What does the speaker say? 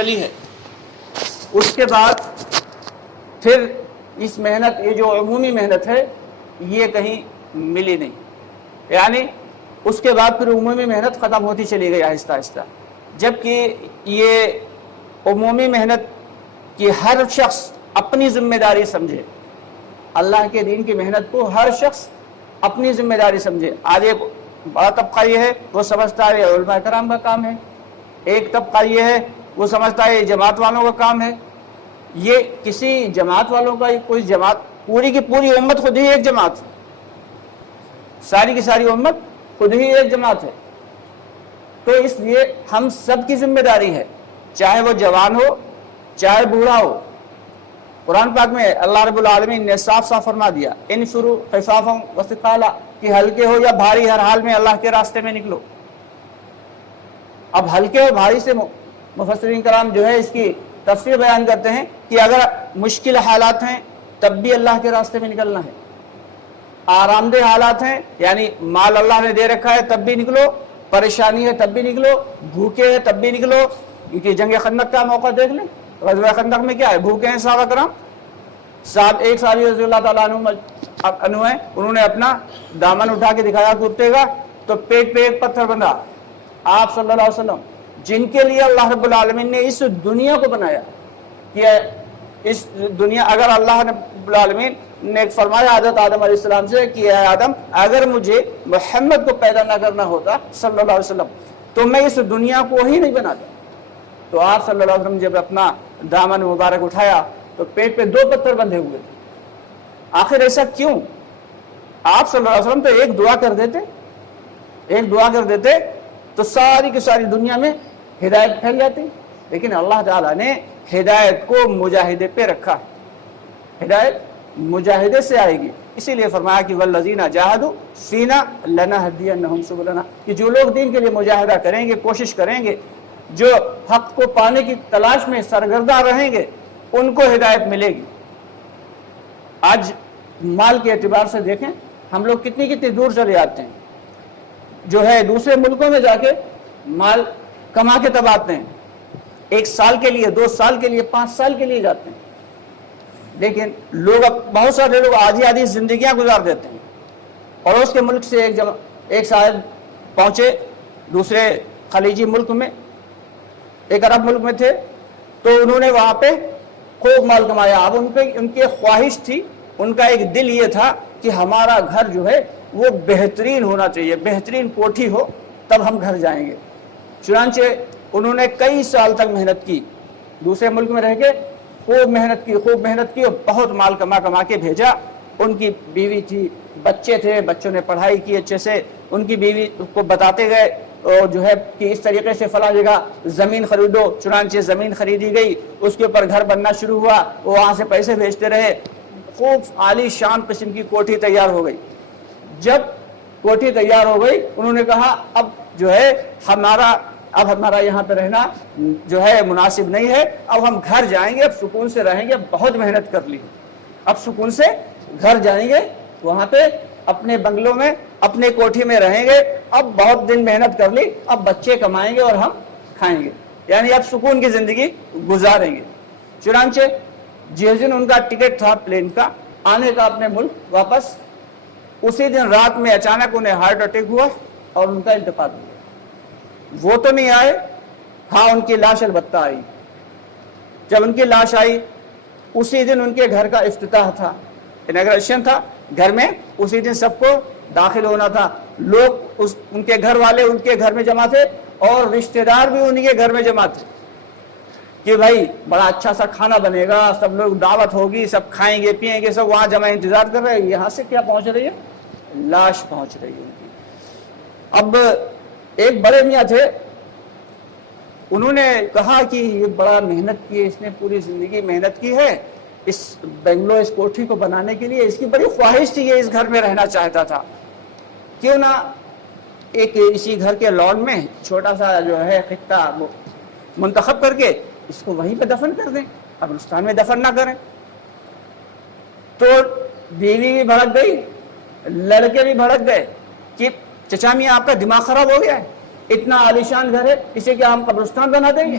چلی ہے، اس کے بعد پھر اس محنت، یہ جو عمومی محنت ہے یہ کہیں ملی نہیں، یعنی اس کے بعد پھر عمومی محنت ختم ہوتی چلی گئی آہستہ آہستہ، جبکہ یہ عمومی محنت کی ہر شخص اپنی ذمہ داری سمجھے، اللہ کے دین کی محنت کو ہر شخص اپنی ذمہ داری سمجھے۔ آج ایک بڑا طبقہ یہ ہے وہ سمجھتا ہے یہ علماء کرام کا کام ہے، ایک طبقہ یہ ہے وہ سمجھتا ہے یہ جماعت والوں کا کام ہے۔ یہ کسی جماعت والوں کا کوئی جماعت، پوری کی پوری امت خود ہی ایک جماعت ہے، ساری کی ساری امت خود ہی ایک جماعت ہے۔ تو اس لیے ہم سب کی ذمہ داری ہے، چاہے وہ جوان ہو چاہے بوڑھا ہو۔ قرآن پاک میں اللہ رب العالمین نے صاف صاف فرما دیا، انفروا خفافا وثقالا، کہ ہلکے ہو یا بھاری ہر حال میں اللہ کے راستے میں نکلو۔ اب ہلکے اور بھاری سے مفسرین کرام جو ہے اس کی تفسیر بیان کرتے ہیں کہ اگر مشکل حالات ہیں تب بھی اللہ کے راستے میں نکلنا ہے، آرام دہ حالات ہیں یعنی مال اللہ نے دے رکھا ہے تب بھی نکلو، پریشانی ہے تب بھی نکلو، بھوکے ہیں تب بھی نکلو۔ کیونکہ جنگ خندق کا موقع دیکھ لیں، غزوہ خندق میں کیا ہے، بھوکے ہیں صحابہ کرام، ایک صحابی رضی اللہ تعالیٰ عنہ ہیں، انہوں نے اپنا دامن اٹھا کے دکھایا کرتے گا تو پیٹ پہ ایک پتھر بندھا۔ آپ صلی اللہ علیہ وسلم جن کے لیے اللہ رب العالمین نے اس دنیا کو بنایا، کہ اس دنیا، اگر اللہ رب العالمین نے فرمایا حضرت آدم علیہ السلام سے کہ اے آدم اگر مجھے محمد کو پیدا نہ کرنا ہوتا صلی اللہ علیہ وسلم تو میں اس دنیا کو ہی نہیں بناتا۔ تو آپ صلی اللہ علیہ وسلم جب اپنا دامن مبارک اٹھایا تو پیٹ پہ 2 پتھر بندھے ہوئے تھے۔ آخر ایسا کیوں؟ آپ صلی اللہ علیہ وسلم تو ایک دعا کر دیتے تو ساری کی ساری دنیا میں ہدایت پھیل جاتی، لیکن اللہ تعالیٰ نے ہدایت کو مجاہدے پہ رکھا، ہدایت مجاہدے سے آئے گی، اسی لیے فرمایا کہ والذین جاہدوا فینا لنہدینہم سبلنا، کہ جو لوگ دین کے لیے مجاہدہ کریں گے، کوشش کریں گے، جو حق کو پانے کی تلاش میں سرگرداں رہیں گے ان کو ہدایت ملے گی۔ آج مال کے اعتبار سے دیکھیں ہم لوگ کتنی دور چلے جاتے ہیں، جو ہے دوسرے ملکوں میں جا کے مال کما کے تب آتے ہیں، 1 سال کے لیے، 2 سال کے لیے، 5 سال کے لیے جاتے ہیں، لیکن بہت سارے لوگ آدھی زندگیاں گزار دیتے ہیں۔ پڑوس کے ملک سے ایک صاحب پہنچے دوسرے خلیجی ملک میں، ایک عرب ملک میں تھے، تو انہوں نے وہاں پہ خوب مال کمایا۔ اب ان کی خواہش تھی، ان کا ایک دل یہ تھا کہ ہمارا گھر جو ہے وہ بہترین ہونا چاہیے، بہترین کوٹھی ہو تب ہم گھر جائیں گے۔ چنانچہ انہوں نے کئی سال تک محنت کی، دوسرے ملک میں رہ کے خوب محنت کی اور بہت مال کما کے بھیجا۔ ان کی بیوی تھی، بچے تھے، بچوں نے پڑھائی کی اچھے سے، ان کی بیوی کو بتاتے گئے اور جو ہے کہ اس طریقے سے فلاں جگہ زمین خریدو، چنانچہ زمین خریدی گئی، اس کے اوپر گھر بننا شروع ہوا، وہ وہاں سے پیسے بھیجتے رہے، خوب عالی شان قسم کی کوٹھی تیار ہو گئی۔ جب کوٹھی تیار ہو گئی انہوں نے کہا اب جو ہے ہمارا یہاں پہ رہنا جو ہے مناسب نہیں ہے، اب ہم گھر جائیں گے، اب سکون سے رہیں گے، بہت محنت کر لی، اب سکون سے گھر جائیں گے، وہاں پہ اپنے بنگلوں میں اپنے کوٹھی میں رہیں گے، اب بہت دن محنت کر لی، اب بچے کمائیں گے اور ہم کھائیں گے، یعنی اب سکون کی زندگی گزاریں گے۔ چنانچہ جس دن ان کا ٹکٹ تھا پلین کا آنے کا اپنے ملک واپس، اسی دن رات میں اچانک انہیں ہارٹ اٹیک ہوا اور ان کا انتقال ہوا۔ وہ تو نہیں آئے، ہاں ان کی لاش البتہ آئی۔ جب ان کی لاش آئی اسی دن ان کے گھر کا افتتاح تھا، اناگریشن تھا گھر میں، اسی دن سب کو داخل ہونا تھا، لوگ ان کے گھر والے ان کے گھر میں جمع تھے اور رشتہ دار بھی ان کے گھر میں جمع تھے کہ بھائی بڑا اچھا سا کھانا بنے گا، سب لوگ دعوت ہوگی، سب کھائیں گے پیئیں گے، سب وہاں جمع انتظار کر رہے ہیں۔ یہاں سے کیا پہنچ رہی ہے؟ لاش پہنچ رہی ہے ان کی۔ اب ایک بڑے میاں تھے، انہوں نے کہا کہ یہ بڑا محنت کی ہے، اس نے پوری زندگی محنت کی ہے اس بنگلو، اس کوٹھی کو بنانے کے لیے، اس کی بڑی خواہش تھی، یہ اس گھر میں رہنا چاہتا تھا، کیوں نہ ایک اسی گھر کے لان میں چھوٹا سا جو ہے خطہ منتخب کر کے اس کو وہیں پہ دفن کر دیں، قبرستان میں دفن نہ کریں۔ تو بیوی بھی بھڑک گئی، لڑکے بھی بھڑک گئے کہ چچا میاں آپ کا دماغ خراب ہو گیا ہے، اتنا عالیشان گھر ہے، اسے کیا ہم قبرستان بنا دیں گے؟